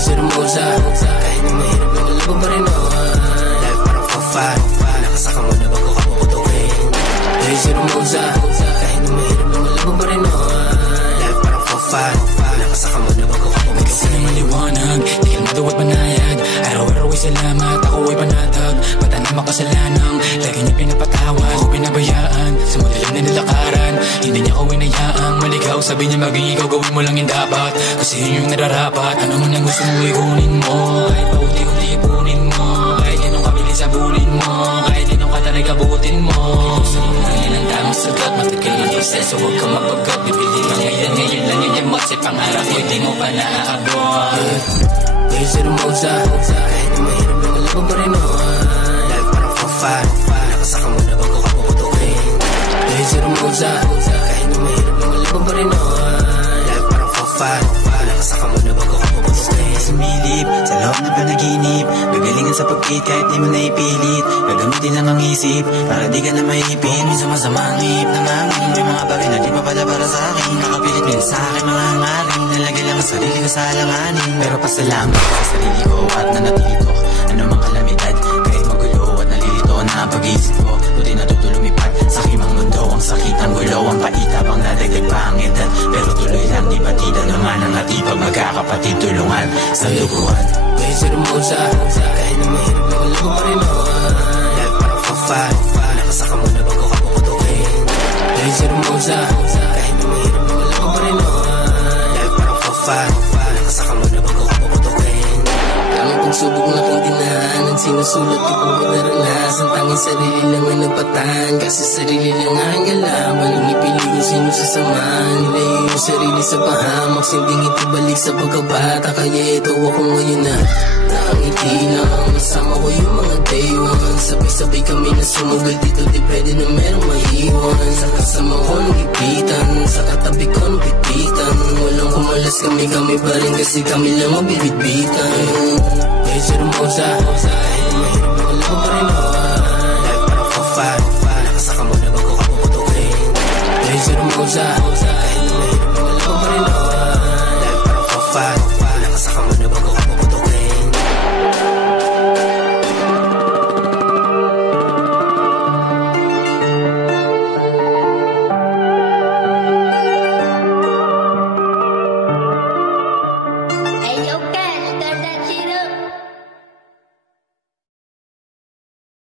Laser Moza, kahit na mahirap na laban pa rin on. Life parang fa-fat, nakasaka mo na bago ka puputukin. Laser Moza, kahit na mahirap na laban pa rin on. Life parang fa-fat, nakasaka mo na bago ka puputukin. Kasi na maliwanag, di kalmado at manayag. Araw-araw ay salamat, ako ay panatag. Ba't na makasalanang, lagi niya pinapatawad. Ako pinabayaan, sa madilim na nilakaran. Hindi niya ako inayaang maligaw. Sabi niya maging ikaw, gawin mo lang yung dapat. Kasi yun yung nararapat. Ano man ang gusto mo ikunin mo. Kahit pauti-uti ipunin mo. Kahit yanong kabilis abulin mo. Kahit yanong kataray kabutin mo. Gusto mo ngayon ang tamang sagot. Matagal ng proseso, huwag kang mapagot. Bibili ka ngayon, ngayon lang yung yamat. Sa pangarap mo, di mo pa naaabot. Laser Moza, kahit na mahirap na laban pa rin on. Life parang fa-fat, nakasaka mo na bago ka puputukin. Laser Moza, kahit na mahirap na laban pa rin on. Life parang fa-fat, nakasaka mo na bago ka puputukin. Sumilip sa loob ng panaginip, gagalingan sa pagkit kahit di mo naipilit. Gagamitin lang ang isip para di ka na maipin. Minsan masama ang hip ng hangin. May mga bagay na di pa pala para sa akin. Nakapilit min sa akin mga hangarin. Nalagay lang ang sarili ko sa alanganin. Pero pasalamat sa sarili ko at nanatili ko. Ano mang kalamidad, kahit magulo at nalilito na ang pag-iisip ko. Buti natutulumipad sa kimang mundo. Ang sakit, ang gulo, ang paita pang nadagdag pa ang edad. Pero tuloy lang di batida naman ang atipag magkakapatid tulungan sa luguan. Laser Moza, kahit na mahirap na laban pa rin on. Life parang fa-fat, nakasaka mo na bago ka puputukin. Laser Moza, kahit na mahirap na laban pa rin on. Life parang fa-fat, nakasaka mo na bago ka puputukin. Daming pagsubok na kong dinaanan, sinusulat ko pag naranasan. Tanging sarili lang ang nagpatan, kasi sarili lang ang galaban. Ang ipili kung sino sasamahan, nilayo yung sarili sa pahamak. Sinding itibalik sa pagkabata, kaya ito ako ngayon na nakangiti lang. Kasama ko yung mga day one, sabay-sabay kami na sumugal dito. Di pwede na merong maiwan. Sa kasama ko nagipitan, sa katabi ko nabibitan. Walang kumalas kami pa rin, kasi kami lang mabibitbitan. Laser Moza, kahit na mahirap na laban pa rin on. Life parang fa-fat, nakasaka mo na bago ka puputukin. Laser Moza, kahit na mahirap na laban pa rin on. Life parang fa-fat, nakasaka mo na bago ka puputukin. Hey, yo,